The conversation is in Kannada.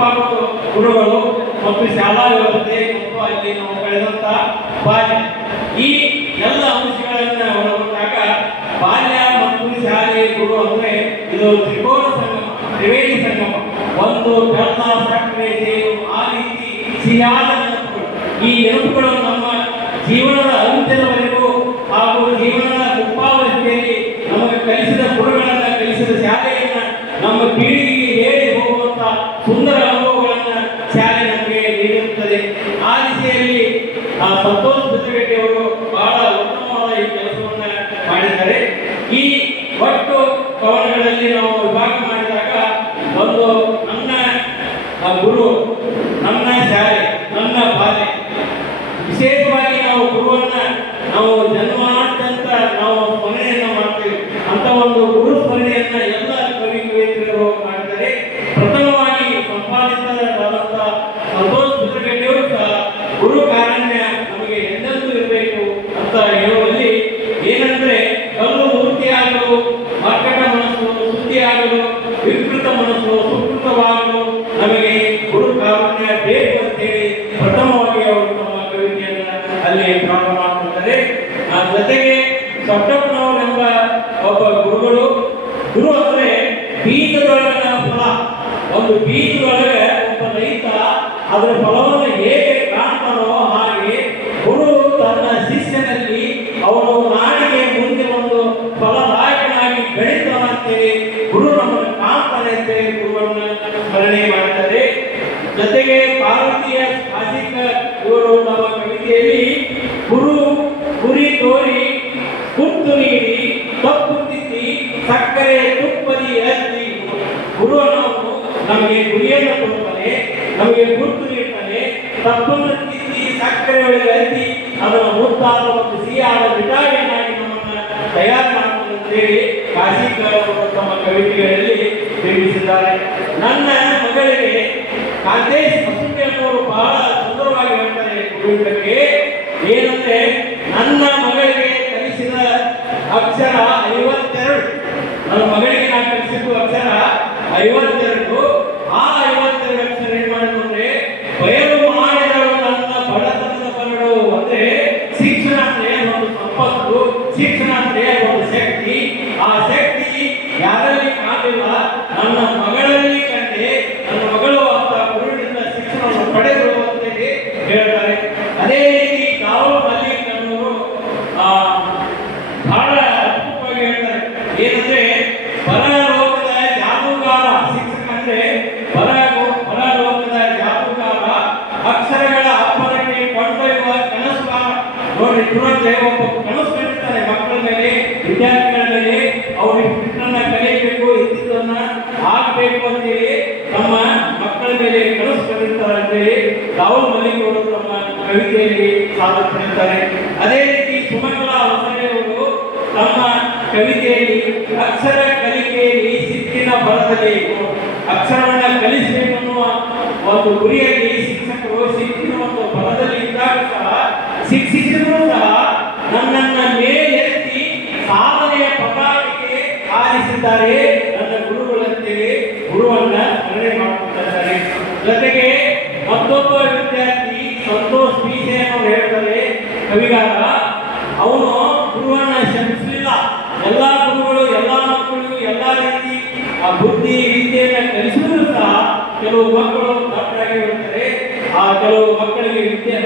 ನೆನಪಾಗುವ ಗುರುಗಳು ಮತ್ತು ಶಾಲಾ ವ್ಯವಸ್ಥೆ ಮತ್ತು ಅಲ್ಲಿ ನಾವು ಕಳೆದಂತ ಬಾಲ್ಯ. ಈ ಎಲ್ಲ ಅಂಶಗಳನ್ನ ಒಳಗೊಂಡಾಗ ಬಾಲ್ಯ ಮತ್ತು ಶಾಲೆ ಗುರು ಅಂದ್ರೆ ಇದು ತ್ರಿಕೋನ ಸಂಗಮ, ತ್ರಿವೇಣಿ ಸಂಗಮ. ಒಂದು ಬೆಲ್ಲ ಸಕ್ಕರೆ ಸೇರು, ಆ ರೀತಿ ಸಿಹಿಯಾದ ನೆನಪುಗಳು. ಈ ನೆನಪುಗಳು ನಮ್ಮ ಜೀವನದ ಅಂತ್ಯದವರೆಗೂ ಹಾಗೂ ಜೀವನದ ಆ ದಿಸೆಯಲ್ಲಿ ಆ, ಸಂತೋಷ್ ಬಿದ್ದಗಟ್ಟಿ ಅವರು ಬಹಳ ಉತ್ತಮವಾದ ಈ ಕೆಲಸವನ್ನ ಮಾಡಿದ್ದಾರೆ. ಈ ಒಟ್ಟು ಕವನಗಳಲ್ಲಿ ನಾವು ವಿಭಾಗ ಮಾಡಿದಾಗ ಒಂದು ನನ್ನ ಗುರು, ನನ್ನ ಶಾಲೆ, ನನ್ನ ಬಾಲೆ. ವಿಶೇಷವಾಗಿ ನಾವು ಗುರುವನ್ನ ನಾವು ಜನ್ಮಾದ್ಯಂತ ನಾವು ಸ್ಮರಣೆಯನ್ನ ಮಾಡ್ತೇವೆ ಅಂತ ಒಂದು ಗುರು ಸ್ಮರಣೆಯನ್ನ ಎಲ್ಲ ಕವಿ ಕವಿಯತ್ರಿಯರು ಮಾಡಿದ್ದಾರೆ ಪ್ರಥಮವಾಗಿ ಸಂಪಾದಿತರಾದಂತ ಸಂತೋಷ್ ಪುತ್ರಗಡ್ಡಿಯವರು ಸಹ ಗುರು ಕಾರಣ್ಯ ನಮಗೆ ಎಂದೆಂದೂ ಇರಬೇಕು ಅಂತ ಹೇಳುವಲ್ಲಿ ಏನಂದ್ರೆ ಕಲ್ಲು ಮೂರ್ತಿಯಾಗಲು ಮರ್ಕಟ ಮನಸ್ಸು ಸುದ್ದಿಯಾಗಲು ವಿಕೃತ ಮನಸ್ಸು ಸುಕೃತವಾಗಲು ನಮಗೆ ಗುರು ಕಾರುಣ್ಯ ಬೇಕು ಅಂತೇಳಿ ಪ್ರಥಮವಾಗಿ ಅವರು ತಮ್ಮ ಕವಿತೆಯನ್ನ ಅಲ್ಲಿ ಪ್ರಾರಂಭ ಮಾಡುತ್ತಾರೆ ಆ ಜೊತೆಗೆ ಸೊಟ್ಟಪ್ಪನವರೆಂಬ ಒಬ್ಬ ಗುರುಗಳು. ಗುರು ಅಂದ್ರೆ ಬೀಜದೊಳಗಿನ ಫಲ. ಒಂದು ಬೀಜದೊಳಗೆ ಒಬ್ಬ ರೈತ ಅದರ ಫಲವನ್ನು ಹೇಗೆ ಸ್ಮರಣೆ ಮಾಡುತ್ತದೆ. ಜೊತೆಗೆ ಪಾರ್ವತಿಯ ಆಶಿಕ ಇವರು ನಮ್ಮ ಕವಿತೆಯಲ್ಲಿ ಗುರು, ಗುರಿ ತೋರಿ ಕುತ್ತು ನೀಡಿ, ತಪ್ಪು ತಿದ್ದಿ, ಸಕ್ಕರೆ ತುಪ್ಪದಿ ಅತ್ತಿ ಗುರು ಅನ್ನೋನು ನಮಗೆ ಗುರಿಯನ್ನು ಕೊಡ್ತಾನೆ, ನಮಗೆ ಗುರುತು ನೀಡ್ತಾನೆ, ತಪ್ಪನ್ನು ತಿದ್ದಿ, ಸಕ್ಕರೆ ಒಳಗೆ ಎತ್ತಿ ಅದರ ಮುಂತಾದ ಒಂದು ಸಿಹಿಯಾದ ಮಿಠಾಯಿಯನ್ನಾಗಿ ನಮ್ಮನ್ನು ತಯಾರು ಮಾಡ್ತಾನೆ ಅಂತೇಳಿ ಕಾಶಿಕ ಅವರು ತಮ್ಮ ಕವಿತೆಗಳಲ್ಲಿ ನನ್ನ ಮಗಳಿಗೆ ಕಾಂತೇಶ್ ಮಸೂತಿ ಅನ್ನೋರು ಬಹಳ ಸುಂದರವಾಗಿ ಹೇಳ್ತಾರೆ ಕುಟುಂಬಕ್ಕೆ. ಏನಂದ್ರೆ ನನ್ನ ಮಗಳಿಗೆ ಕಲಿಸಿದ ಅಕ್ಷರ ಐವತ್ತೆರಡು. ನನ್ನ ಮಗಳಿಗೆ ನಾನು ಕಲಿಸಿದ್ದು ಅಕ್ಷರ ಐವತ್ತೆರಡು. ಆ ಐವತ್ತೆರಡು ಅಕ್ಷರ ಏನ್ ಅಂದ್ರೆ, ಬಯಲು ಮಾಡಿದವರು ನನ್ನ ಬಡತನದ ಬರಡು. ಅಂದ್ರೆ ಶಿಕ್ಷಣ ಅಂದ್ರೆ ಒಂದು ಸಂಪತ್ತು ಶಿಕ್ಷಣ ಅಂದ್ರೆ ಒಂದು ಶಕ್ತಿ. ಆ ಶಕ್ತಿ ಯಾರಲ್ಲಿ ಕಾಣಿಲ್ಲ ಪಡೆದರು ಅಂತ ಹೇಳ್ತಾರೆ. ಅದೇ ರೀತಿ ಕಾವಲು ಮಲ್ಲಿಕ್ ಅನ್ನೋರು ಬಹಳ ಹೇಳ್ತಾರೆ. ಏನಂದ್ರೆ ಪರಲೋಕದ ಜಾದೂಗಾರ ಶಿಕ್ಷಕ ಅಂದ್ರೆ ಜಾದೂಗಾರ ಅಕ್ಷರಗಳ ಅಪ್ಪರಕ್ಕೆ ಕೊಂಡೊಯ್ಯುವ ಕನಸ್ಕಾರ ನೋಡಿ ತುರಂತೆ ಒಬ್ಬ ಕವಿತೆಯಲ್ಲಿ ಸಾಧಿಸುತ್ತಾರೆ ಅದೇ ರೀತಿ ಸುಮಂಗಲ ಹೊಸಡೆಯವರು ತಮ್ಮ ಕವಿತೆಯಲ್ಲಿ ಅಕ್ಷರ ಕಲಿಕೆಯಲ್ಲಿ ಸಿಕ್ಕಿನ ಬರದಲ್ಲಿ ಅಕ್ಷರವನ್ನ ಕಲಿಸಬೇಕೆನ್ನುವ ಒಂದು ಗುರಿಯಲ್ಲಿ ಶಿಕ್ಷಕರು ಸಿಕ್ಕಿನ ಒಂದು ಬಲದಲ್ಲಿ ಇದ್ದಾಗ ಸಹ ಶಿಕ್ಷಿಸಿದ್ರು ಸಹ ನನ್ನನ್ನ ಮೇಲೆತ್ತಿ ಸಾಧನೆಯ ಪತಾಕೆಗೆ ಆರಿಸಿದ್ದಾರೆ ನನ್ನ ಗುರುಗಳಂತೇಳಿ ಗುರುವನ್ನ ಸ್ಮರಣೆ ಮಾಡುತ್ತಿದ್ದಾರೆ ಜೊತೆಗೆ ಮತ್ತೊಬ್ಬ ವಿದ್ಯಾರ್ಥಿ ಸಂತೋಷ ಕವಿಗಾರ, ಅವನು ಗುರುವನ್ನ ಶಮಿಸಲಿಲ್ಲ ಎಲ್ಲ ಗುರುಗಳು, ಎಲ್ಲ ಮಕ್ಕಳಿಗೂ ಎಲ್ಲ ರೀತಿ ಆ ಬುದ್ಧಿ, ವಿದ್ಯೆಯನ್ನು ಕಲಿಸಿದ್ರು ಸಹ ಕೆಲವು ಮಕ್ಕಳು ಹೇಳ್ತಾರೆ ಆ ಕೆಲವು ಮಕ್ಕಳಿಗೆ ವಿದ್ಯೆ